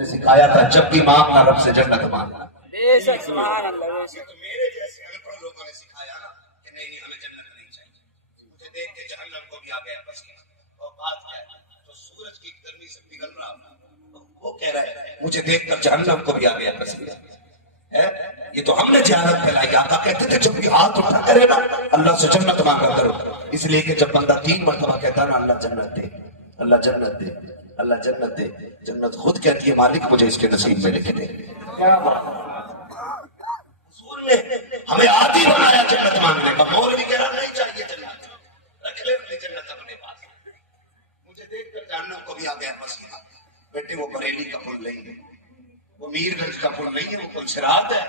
نے سکھایا تھا جب بھی مانگنا رب سے جنت مانگنا. بے شک سبحان اللہ. تو میرے جیسے ان پڑھ لوگوں نے سکھایا نا کہ نہیں ہمیں جنت نہیں چاہیے. مجھے دیکھ کے جہنم کو بھی آ گیا پسینہ. اور بات کیا ہے تو سورج کی گرمی سے پگھل رہا وہ کہہ رہا ہے مجھے دیکھ کر جہنم کو بھی آ گیا پسینہ. یہ تو ہم نے جہالت پھیلائی. آقا کہتے تھے جب بھی ہاتھ اٹھا کرے نا اللہ سے جنت مانگا کرو. اس لیے کہ جب بندہ 3 مرتبہ کہتا نا اللہ جنت دے, اللہ جنت دے, اللہ جنت دے, جنت خود کہتی ہے مالک مجھے اس کے نصیب میں لکھ دے. حضور نے ہمیں عادی بنایا جنت مانگنے کا. مولوی کہہ رہا نہیں چاہیے جنت, رکھ لے اپنی جنت اپنے پاس. مجھے دیکھ کر جہنم کو بھی آ گیا پسینہ. بیٹے وہ بریلی کا پل نہیں ہے, وہ میر گنج کا پل نہیں ہے, وہ پل صراط ہے.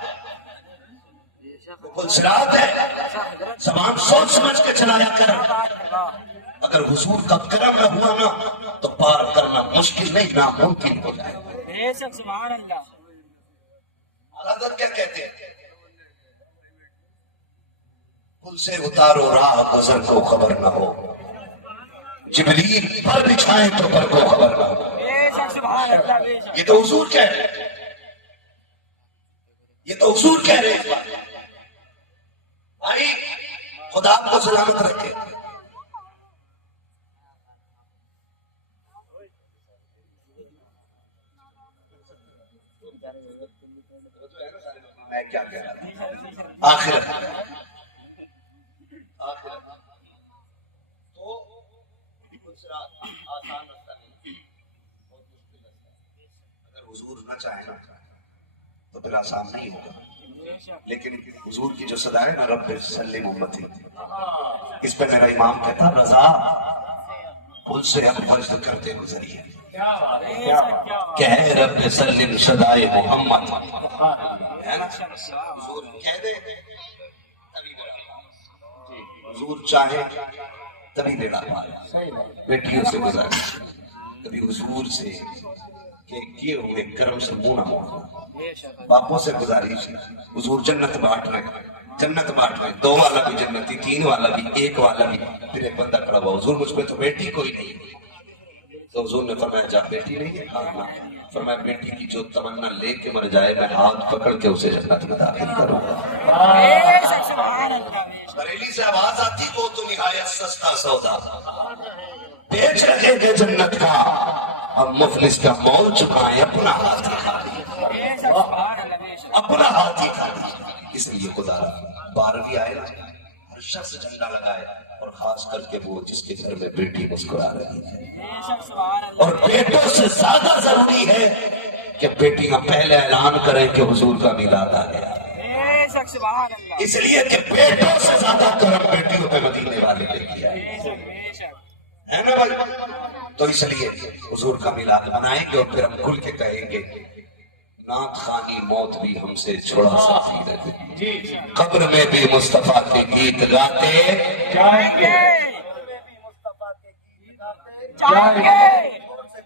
وہ پل صراط ہے. زبان سوچ سمجھ کے چلایا کر. اگر حضور کا کرم نہ ہوا نا تو پار کرنا مشکل نہیں ناممکن ہو جائے. بے شک سبحان اللہ. حضرت کیا کہتے ہیں پل سے اتارو راہ گزر کو خبر نہ ہو, جبریل پر بچھائیں تو پر کو خبر نہ ہو. بے شک سبحان اللہ. بے شک یہ تو حضور کہہ رہے ہیں, یہ تو حضور کہہ رہے ہیں. بھائی خدا آپ کو سلامت رکھے. میں کیا کہہ رہا تھا آخر تو آسان رستہ نہیں, بہت مشکل رستہ. اگر حضور نہ چاہے نا تو پھر آسان نہیں ہوگا. لیکن حضور کی جو صدا ہے نا رب سلم امتی, اس پہ میرا امام کہتا رضا پل سے ہم وجد کرتے گزریے کہ ہے رب سلم صدائے محمد. ہے نا حضور کہہ دے تبھی حضور چاہے تبھی دے ڈالا. بیٹیوں سے گزارش کبھی حضور سے کہ کیے ہوئے کرم سے منہ نہ موڑنا. باپوں سے گزارش حضور جنت بانٹ رہے, جنت بانٹ رہے. 2 والا بھی جنتی, 3 والا بھی, 1 والا بھی. پھر ایک بندہ کھڑا ہوا حضور مجھ پہ تو بیٹی کوئی نہیں. تو حضور نے فرمایا جا بیٹی نہیں ہے. ہاں. فرمایا بیٹی کی جو تمنا لے کے مر جائے میں ہاتھ پکڑ کے اسے جنت میں داخل کروں گا. بریلی سے آواز آتی وہ تو نہایت سستا سودا, بیچ رکھیں گے جنت کا اب مفلس کا مول چکائیں اپنا ہاتھ ہی خالی, اپنا ہاتھ ہی خالی. اس لیے خدا 12ویں آئے ہر شخص جھنڈا لگائے, اور خاص کر کے وہ جس کے گھر میں بیٹی مسکرا رہی ہے. اور بیٹوں سے زیادہ ضروری ہے کہ بیٹیاں پہلے اعلان کریں کہ حضور کا میلاد آ گیا. اس لیے کہ بیٹوں سے زیادہ کرم بیٹیوں پہ مدینے والے لے کیا ہے نا بھائی. تو اس لیے حضور کا میلاد منائیں گے اور پھر ہم کھل کے کہیں گے نعت خانی موت بھی ہم سے چھوڑا سکتی رہتے, قبر میں بھی مصطفیٰ کے گیت گاتے جائیں گے,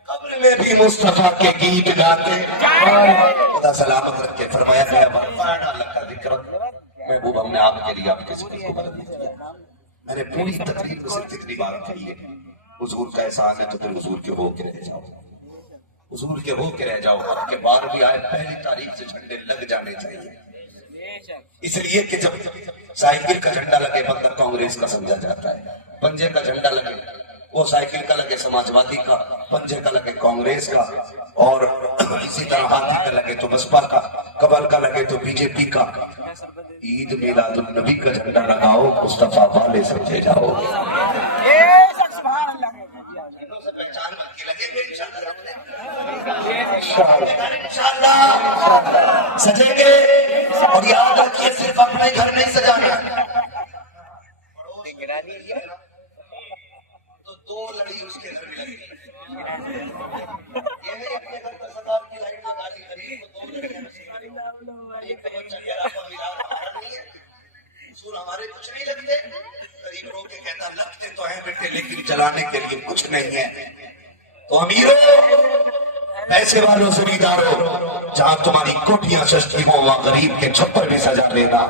قبر میں بھی مصطفیٰ کے گیت گاتے. خدا سلامت رکھ کے فرمایا گیا اللہ کا ذکر محبوب ہم نے آپ کے لیے آپ کے ذکر کو بلند کیا. میں نے پوری تقریر میں صرف اتنی بات کہی ہے حضور کا احسان ہے تو پھر حضور کے ہو کے رہ جاؤ, حضور کے ہو کے رہ جاؤ. آپ کے 12ویں آئے پہلی تاریخ سے جھنڈے لگ جانے چاہیے. اس لیے کہ جب سائیکل کا جھنڈا لگے بندہ کانگریس کا سمجھا جاتا ہے, پنجے کا جھنڈا لگے وہ سائیکل کا لگے سماجوادی کا, پنجے کا لگے کانگریس کا, اور اسی طرح ہاتھی کا لگے تو بسپا کا, کمر کا لگے تو بی جے پی کا. عید میلاد النبی کا جھنڈا لگاؤ مصطفیٰ والے سمجھے جاؤ. پہچان بن کے لگے انشاءاللہ سجیں گے. اور یاد رکھیے صرف اپنے گھر نہیں سجانا, تو 2 لڑی اس کے گھر میں لگی. یہ نہیں اپنے گھر پر صدار کی لائٹ لگا لی خرید تو 2 لڑیاں حضور ہمارے کچھ نہیں لگتے. قریب رو کے کہتا لگتے تو ہیں بیٹے لیکن چلانے کے لیے کچھ نہیں ہے. تو امیروں پیسے والوں زمینداروں جہاں تمہاری کوٹیاں سستی ہوں وہاں غریب کے چھپر بھی سجا لینا.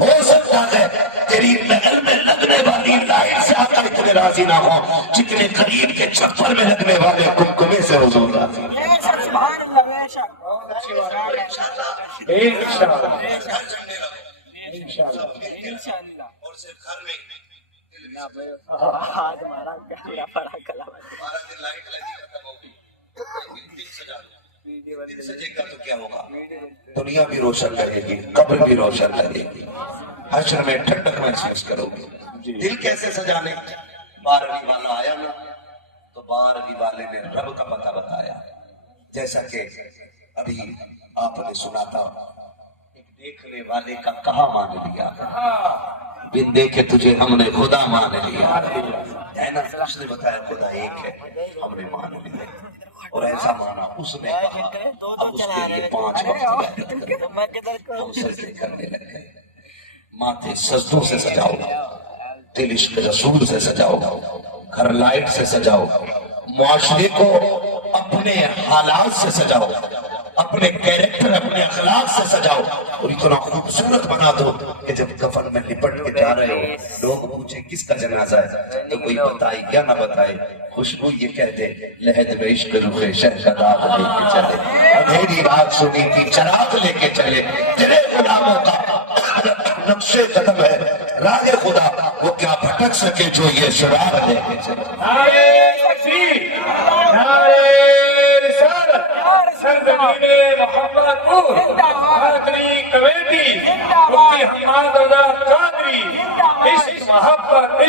ہو سکتا ہے تیری محل میں لگنے والی لائٹ سے آقا اتنے راضی نہ ہو جتنے غریب کے چھپر میں لگنے والے کمکمے سے حضور راضی. اللہ بے شک انشاءاللہ گھر چلنے لگو انشاءاللہ انشاءاللہ اور صرف گھر میں ہاتھ مارا کلا پڑا کلا 12 دن لائٹ لگی ختم ہو گئی لیکن دل سجا دو دل سجے گا تو کیا ہوگا دنیا بھی روشن رہے گی قبر بھی روشن رہے گی حشر میں ٹھنڈک محسوس کرو گے دل کیسے سجانے 12ویں والا آیا نا تو 12ویں والے نے رب کا پتہ بتایا جیسا کہ ابھی آپ نے سنا تھا ایک دیکھنے والے کا کہا مان لیا بن دیکھے تجھے ہم نے خدا مان لیا ہے نا اس نے بتایا خدا ایک ہے ہم نے مان لیا اور ایسا مانا اس نے کہا اب اس کے لیے 5 وقت عبادت کرو ہم سجدے کرنے لگے ماتھے سجدوں سے سجاؤ دل عشق رسول سے سجاؤ گھر لائٹ سے سجاؤ معاشرے کو اپنے حالات سے سجاؤ اپنے کیریکٹر اپنے اخلاق سے سجاؤ اور اتنا خوبصورت بنا دو کہ جب کفن میں لپٹ کے جا رہے ہو لوگ پوچھیں کس کا جنازہ ہے تو کوئی بتائے یا نہ بتائے خوشبو یہ کہہ دے لہد میں عشق رخ شہ کا داغ لے کے چلے اندھیری رات سنی تھی چراغ لے کے چلے تیرے غلاموں کا نقش قدم ہے راہ خدا وہ کیا بھٹک سکے جو یہ سراغ لے کے چلے نعرہ تکبیر نعرہ رسالت سرزمین محمد پور مدنی کمیٹی مفتی حماد اللہ قادری عشق محبت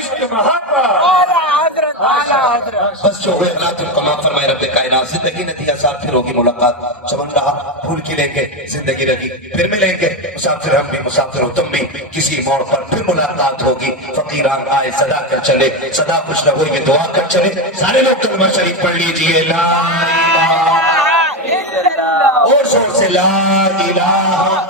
بس جو ہوئے اللہ تم کما فرمائے رب کائنات زندگی نے دیا ساتھ پھر ہوگی ملاقات چمن رہا پھول کھلیں گے زندگی رہی پھر ملیں گے مسافر ہم بھی مسافر ہو تم بھی کسی موڑ پر پھر ملاقات ہوگی فقیران آئے صدا کر چلے صدا خوش رہو یہ دعا کر چلے سارے لوگ کلمہ شریف پڑھ لیجئے لا الہ اور شور سے لا الہ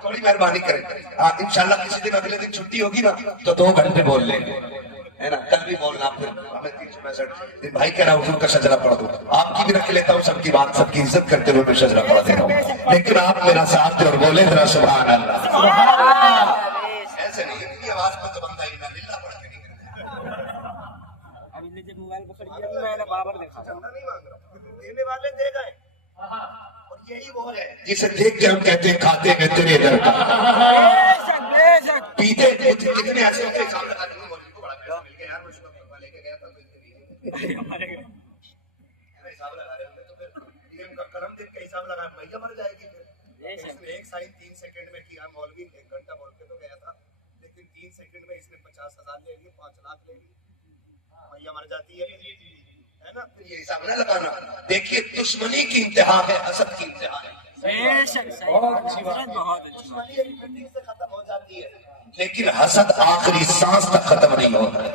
تھوڑی مہربانی کریں انشاءاللہ کسی دن اگلے دن چھٹی ہوگی نا تو 2 گھنٹے بول لیں گے ہے نا کل بھی بولنا پھر ہمیں 365 بھائی کہہ رہا حضور کا شجرہ پڑھ دو آپ کی بھی رکھ لیتا ہوں سب کی بات سب کی عزت کرتے ہوئے میں شجرہ پڑھ دے رہا ہوں لیکن آپ میرا ساتھ دیں اور بولیں ذرا سبحان اللہ ایسے نہیں اتنی آواز پر تو بندہ ہی نہ للہ پڑھ کے نہیں کرتا ابھی نے جب موبائل پکڑ لیا تو میں نے بابر دیکھا نہیں مانگ رہا دینے والے دے گئے اور یہی وہ ہے جسے دیکھ کے ہم کہتے ہیں کھاتے ہیں تیرے در کا پیتے کتنے ایسے ہوتے ہیں سامنے آدمی مولوی کو بڑا پیسہ مل گیا یار میں اس وقت لے کے گیا تھا حساب لگا رہے ہوتے تو پھر ڈیم کا کرم دیکھ کے حساب لگایا بھیا مر جائے گی پھر اس نے ایک سائن 3 سیکنڈ میں کیا مولوی 1 گھنٹہ بول کے تو گیا تھا لیکن 3 سیکنڈ میں اس نے 50,000 لے لی 5 لاکھ لے لی بھیا مر جاتی ہے نا پھر یہ حساب نہ لگانا دیکھیے دشمنی کی انتہا ہے حسد کی انتہا ہے دشمنی ایک منٹ سے ختم ہو جاتی ہے لیکن حسد آخری سانس تک ختم نہیں ہوتا ہے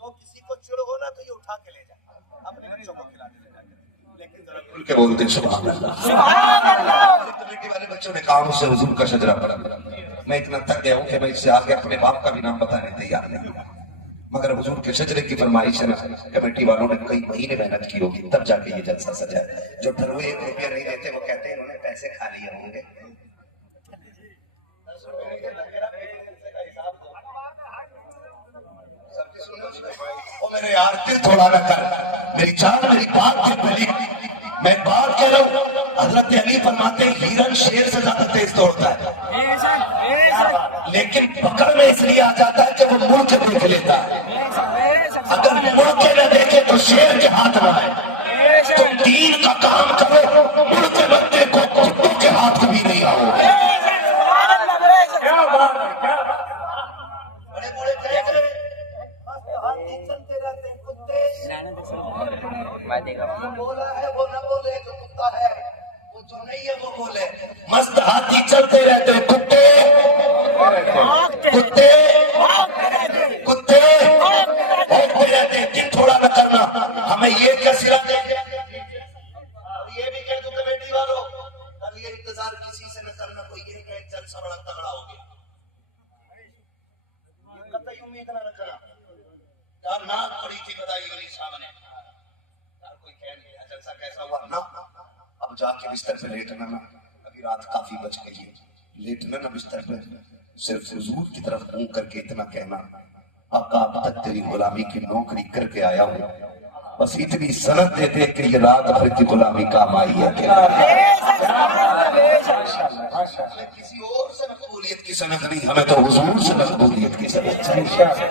تو کسی کو چڑ ہونا تو یہ اٹھا کے لے جا اپنے بچوں کو کھلا دے لیکن ذرا کھل کے بولتے سبحان اللہ کمیٹی والے بچوں نے کہا مجھ سے حضور کا شجرہ پڑھا میں اتنا تک گیا ہوں کہ میں اس سے آگے اپنے باپ کا بھی نام بتانے تیار نہیں مگر حضور کے شجرے کی فرمائش ہے کمیٹی والوں نے کئی مہینے محنت کی ہوگی تب جا کے یہ جلسہ سجا جو ڈروے 1 روپیہ نہیں دیتے وہ کہتے ہیں انہوں نے پیسے کھا لیے ہوں گے او میرے یار دل تھوڑا نہ کر میری جان میری بات دل پہ لکھ میں بات کہہ رہا ہوں حضرت علی فرماتے ہیں ہیرن شیر سے زیادہ تیز دوڑتا ہے لیکن پکڑ میں اس لیے آ جاتا ہے کہ وہ مڑ کے دیکھ لیتا ہے اگر مڑ کے نہ دیکھے تو شیر کے ہاتھ نہ آئے تم دین کا کام کرو مڑ کے مت دیکھو کتوں کے ہاتھ بھی نہیں آؤ کیا بات ہے کیا بڑے بڑے کہہ گئے ہاتھی چلتے رہتے ہیں کتے بولا ہے وہ نہ بولے جو کتا ہے وہ جو نہیں ہے وہ بولے مست ہاتھی چلتے رہتے ہیں کتے کتے کتے بھونکتے رہتے ہیں دن تھوڑا نہ کرنا ہمیں یہ کیا سلا دیں گے اور یہ بھی کہہ دو کمیٹی والوں اب یہ انتظار کسی سے نہ کرنا کوئی یہ کہ جلسہ بڑا تگڑا ہو گیا قطعی امید نہ رکھنا یار ناک پڑی تھی بدائی والی سامنے یار کوئی کہہ نہیں رہا جلسہ کیسا ہوا نا اب جا کے بستر پہ لیٹنا نا، ابھی رات کافی بچ گئی ہے، لیٹنا نا بستر پہ، صرف حضور کی طرف منہ کر کے اتنا کہنا، آقا اب تک تیری غلامی کی نوکری کر کے آیا ہوں، بس اتنی سند دے دے کہ یہ رات بھر کی غلامی کام آئی ہے کہ ہمیں کسی اور سے مقبولیت کی سند نہیں، ہمیں تو حضور سے مقبولیت کی سند چاہیے۔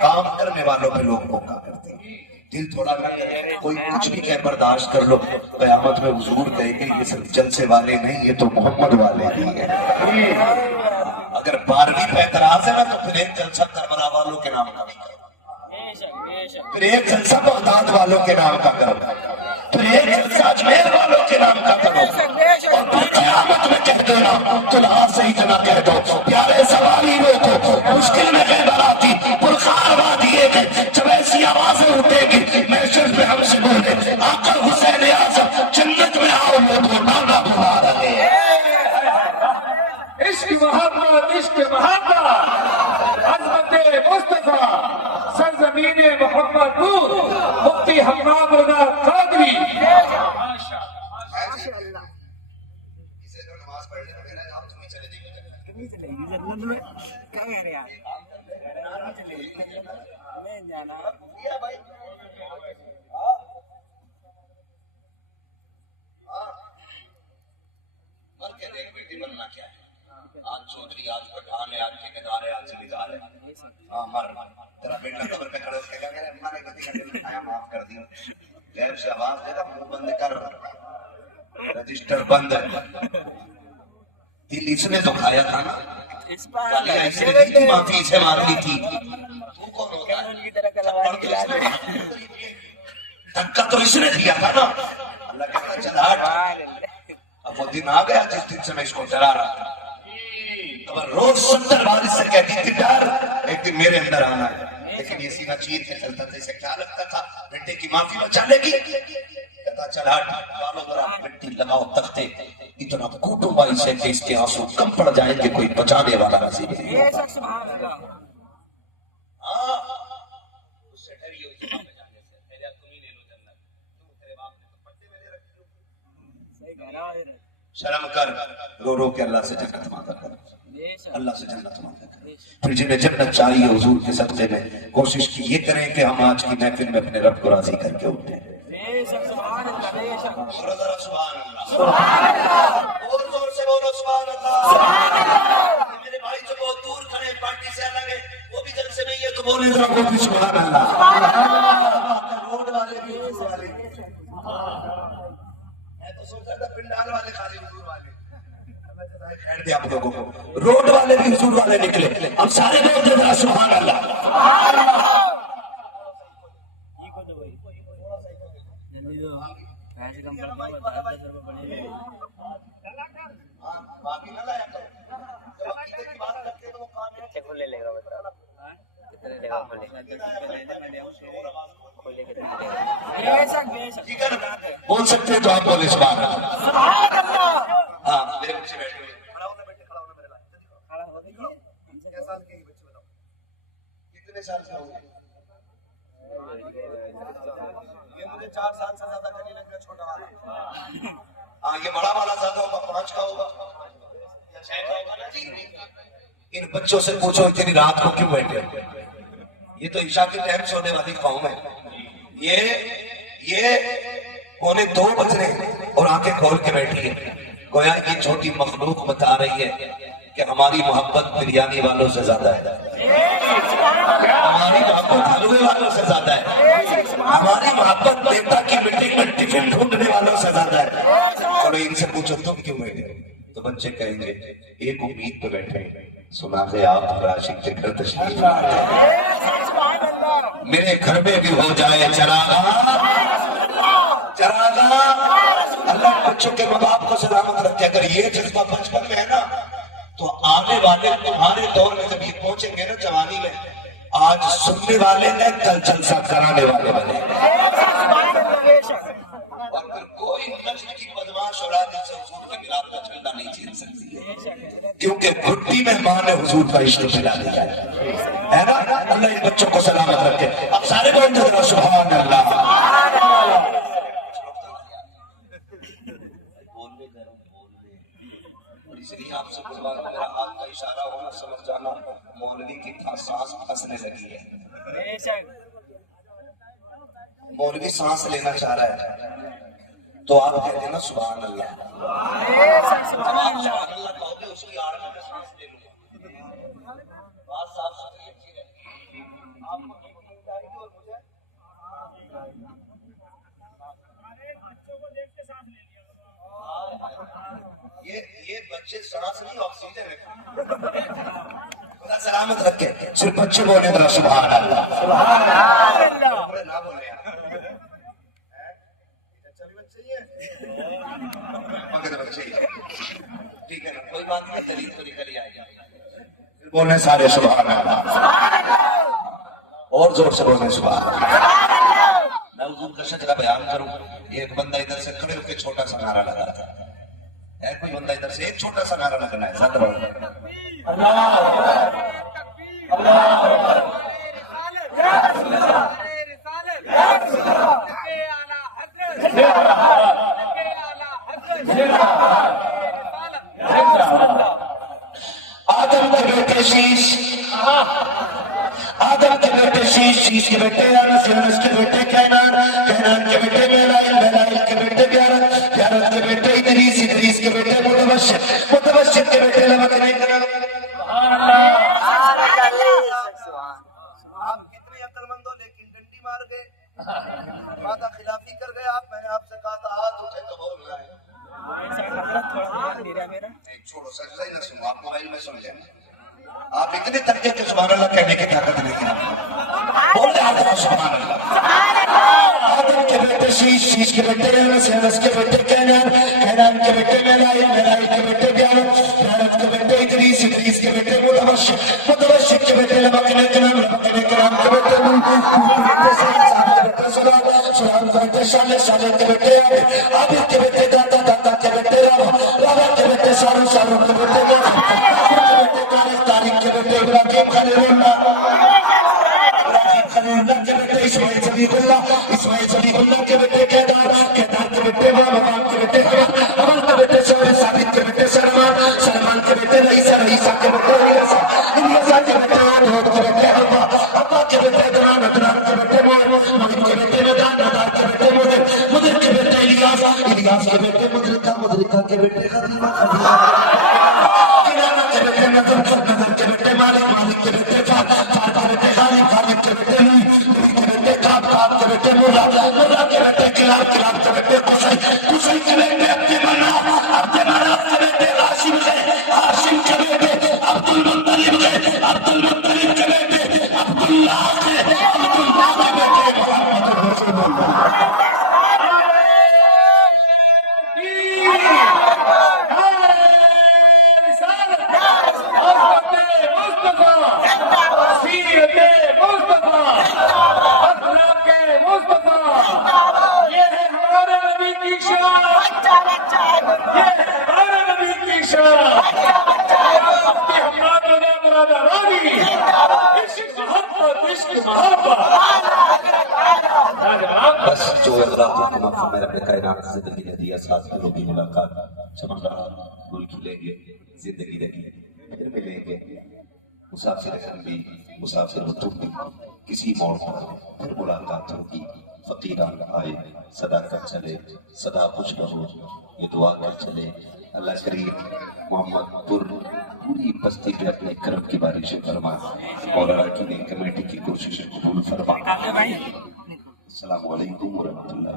کام کرنے والوں پہ لوگ موقع کرتے ہیں، دل تھوڑا نہ کرے، کوئی کچھ بھی کہہ برداشت کر لو، قیامت میں حضور کہیں گے یہ صرف جلسے والے نہیں، یہ تو محمد والے بھی ہیں۔ اگر 12ویں پہ اعتراض ہے نا تو پھر ایک جلسہ کربلا والوں کے نام کا بھی کرو، پھر ایک جلسہ بغداد والوں کے نام کا کرو، پھر ایک جلسہ اجمیر والوں کے نام کا کرو، اور پھر قیامت میں کہہ دینا تلہا سے اتنا کہہ دو، پیارے سواری کو مشکل میں خیبر آتی پرخار وادیے کے، جب ایسی آوازیں اٹھے گی محشر میں ہم سے بولے آقا حسین اعظم جنت میں آؤ، وہ بھولانا بھلا رہے ہیں۔ عشق محمد، عشق محمد، عظمت مصطفیٰ، سرزمین محمد نور، مفتی حمام رضا قادری۔ اسے جو نماز پڑھنے میں میرا جاب تمہیں چلے جائے گا، کتنی چلے گی جنت میں؟ کیا کہہ رہے ہیں آپ؟ چلے گی میں جانا مر کے دیکھ بیٹی مرنا کیا ہے، آج چودھری، آج پٹھان ہے، آج ٹھیکیدار ہے، آج زمیندار ہے، ہاں مر، تیرا بیٹا قبر پہ کھڑے ہو کے کہا میرے اماں نے گندی گندی بنایا، معاف کر دیا، غیب سے آواز دے گا منہ بند کر، رجسٹر بند ہے، دل اس نے دکھایا تھا نا، گالیاں اس نے دی تھی، معافی اسے مانگنی تھی، تو کون ہوتا ہے؟ تھپڑ تو اس نے دھکا تو اس نے دیا تھا نا، اللہ کہتا چل ہٹ۔ اب وہ دن آ گیا جس دن سے میں اس کو ڈرا رہا تھا، خبر روز 70 بار اس سے کہتی تھی ڈر ایک دن میرے اندر آنا ہے، لیکن یہ سینہ چیر کے چلتا تھا، اسے کیا لگتا تھا بیٹے کی معافی بچا لے گی، کہتا چل ہٹ، ڈالو ذرا مٹی لگاؤ تختے، اتنا کوٹو بائی سے کہ اس کے آنسو کم پڑ جائیں کہ کوئی بچانے والا نصیب نہیں ہوگا۔ ہاں اس سے ڈری ہوئی زبان میں جانے سے، میرے اب تم ہی لے لو جنت، تو تیرے باپ نے تو پٹے میں لے رکھی ہو، شرم کر، رو رو کے اللہ سے جنت مانگا کر، اللہ سے جنت مانگا کر۔ پھر جنہیں جنت چاہیے حضور کے صدقے میں کوشش کی یہ کریں کہ ہم آج کی محفل میں اپنے رب کو راضی کر کے اٹھیں۔ بولو ذرا سبحان اللہ، اور زور سے بولو سبحان اللہ۔ میرے بھائی جو بہت دور کھڑے پارٹی سے الگ ہے وہ بھی جلسے میں یہ تو بولے ذرا وہ بھی سبحان اللہ۔ روڈ والے بھی حضور والے، میں تو سوچا تھا پنڈال والے خالی حضور والے، خیر دے آپ لوگوں کو، روڈ والے بھی حضور والے نکلے، اب سارے بولتے ذرا سبحان اللہ۔ باقی نہ لایا کرو، جب عقیدے کی بات کرتے تو وہ کام ہے کھولے لے گا بتا کتنے لے گا بول سکتے ہیں تو آپ بولے سبحان اللہ۔ ہاں میرے بچے بیٹھے ہوئے، کھڑا ہونا بیٹے، کھڑا ہونا میرے لائے، کیا سال کے بچے بتاؤ، کتنے سال کے ہوں گے؟ یہ مجھے 4 سال سے زیادہ کا نہیں لگ رہا، چھوٹا والا، ہاں یہ بڑا والا زیادہ ہوگا، 5 کا ہوگا یا 6 کا ہوگا نا جی۔ ان بچوں سے پوچھو اتنی رات کو کیوں بیٹھے، یہ تو عشاء کے ٹائم سونے والی قوم ہے، یہ 1:45 بج رہے ہیں اور آنکھیں کھول کے بیٹھی ہے، گویا یہ چھوٹی مخلوق بتا رہی ہے کہ ہماری محبت بریانی والوں سے زیادہ ہے، ہماری محبت حلوے والوں سے زیادہ ہے، ہماری محبت بیٹا کی میٹنگ میں ٹفن ڈھونڈنے والوں سے زیادہ ہے۔ چلو ان سے پوچھو تم کیوں بیٹھے، تو بچے کہیں گے ایک امید پہ بیٹھے، سنا ہے آپ عاشق کے گھر تشریف لاتے ہیں، میرے گھر میں بھی ہو جائے چراغا چراغا۔ اللہ بچوں کے ماں باپ کو سلامت رکھے، اگر یہ جذبہ بچپن میں ہے نا تو آنے والے تمہارے دور میں جب یہ پہنچیں گے نا جوانی میں، آج سننے والے نے کل جلسہ کرانے والے بنے، اور پھر کوئی نسل کی بدماش اولاد سے حضور کے خلاف کا جھنڈا نہیں چھین سکتی ہے، کیونکہ گھٹی میں ماں نے حضور کا عشق پھیلا دیا ہے نا۔ اللہ ان بچوں کو سلامت رکھے، اب سارے بولتے ذرا سبحان اللہ۔ اور اس لیے آپ سے بلوا رہا ہوں، میرا ہاتھ کا اشارہ ہونا سمجھ جانا مولوی کی سانس پھنسنے لگی ہے. بے شک مولوی سانس لینا چاہ رہا ہے تو آپ کہہ دینا سبحان اللہ. بے شک سبحان اللہ. سبحان اللہ کہو گے اس کی آڑ میں سانس لے لوں گا. بات صاف ستھری اچھی ہے. آپ کو یہ بچے سانس نہیں آکسیجن ہے. خدا سلامت رکھے. صرف بچے بولے ذرا سبحان اللہ. سبحان اللہ. بڑے نہ بولے یار. مگر بچے ہی. ٹھیک ہے نا کوئی بات نہیں. دلیل تو نکل ہی آئے گا. بولنے سارے سبحان اللہ. اور زور سے بولنے سبحان اللہ. میں حضور کا شجرہ بیان کروں. ایک بندہ ادھر سے کھڑے ہو کے چھوٹا سا نعرہ لگا تھا. ہے کوئی بندہ ادھر سے ایک چھوٹا سا نعرہ لگنا ہے. زیادہ بڑھ آدم کے بیٹے شیش، آدم کے بیٹے شیش، شیش کے بیٹے یانس، یانس کے بیٹے کینان، کینان کے بیٹے میلائل، میلائل کے بیٹے بیارت، بیارت کے بیٹے ادریس، ادریس کے بیٹے متبشر، متبشر کے بیٹے لمک نہیں کرنا. آپ کتنے عقل مند ہو لیکن ڈنڈی مار گئے، وعدہ خلافی کر گئے. آپ میں نے آپ سے کہا تھا ہاتھ اٹھے تو بول رہا ہے. نہیں چھوڑو سجدہ ہی نہ سنو. آپ موبائل میں سن لینا. آپ اتنے ترکے کے سبحان اللہ کہنے کی طاقت نہیں ہے. بول رہے آدم سبحان اللہ. آدم کے بیٹے شیش، شیش کے بیٹے یانس، یانس کے بیٹے کینان، کینان کے بیٹے میلائل، میلائل کے بیٹے بیارت، بیارت کے بیٹے ادریس، ادریس کے بیٹے متبشر، متبشر کے بیٹے لمکنے کرام، لمکنے کرام کے بیٹے سلام کے بیٹے شالے، شالے کے بیٹے عابد کے بیٹے داتا، داتا کے بیٹے راوا، راوا کے بیٹے شارو، شارو کے بیٹے تاریخ کے بیٹے ابراہیم خلیل اللہ، ابراہیم خلیل اللہ کے بیٹے اسماعیل صدیق اللہ، اسماعیل صدیق اللہ کے بیٹے کیدار، کیدار کے بیٹے وام کے بیٹے حمل کے بیٹے شعر، ثابت کے بیٹے سلمان، سلمان کے بیٹے رئیسہ، رئیسہ کے بیٹے الیاسا، الیاسا کے بیٹے ہود کے بیٹے ابا، ابا کے بیٹے ادران، ادران کے بیٹے مدر کے بیٹے مدان، مدار کے بیٹے مدر، مدر کے بیٹے الیاس، الیاس کے بیٹے مدرکہ، مدرکہ کے بیٹے خدیمہ، خدیمہ کنانہ کے بیٹے نظر، نظر کے بیٹے مالک، مالک کے بیٹے فار، فار کے بیٹے خالق، خالق کے بیٹے نوی، نوی کے بیٹے کعب، کعب کے بیٹے مرہ، مرہ کے بیٹے کلاب، کلاب کے بیٹے قصی، قصی کے بیٹے عبد مناف، عبد مناف کے بیٹے ہاشم کے، ہاشم کے بیٹے عبد المطلب کے، عبد المطلب کے بیٹے عبداللہ کے، عبداللہ کے بیٹے محمد رسول اللہ. بس جو اغراق کو مقصد میں اپنے کائنات زندگی نے دیا، ساتھ میں روبی ملاقات چمن رہا، گل کھلیں گے، زندگی رہی پھر ملیں گے. مسافر ہم بھی، مسافر ہو تم بھی، کسی موڑ پر پھر ملاقات ہوگی. فقیران آئے صدا کر چلے، صدا خوش رہو یہ دعا کر چلے. اللہ کریم محمد پر پوری بستی پہ اپنے کرم کی بارش فرما، مولانا کی نے کمیٹی کی کوشش قبول فرما. السلام علیکم ورحمۃ اللہ.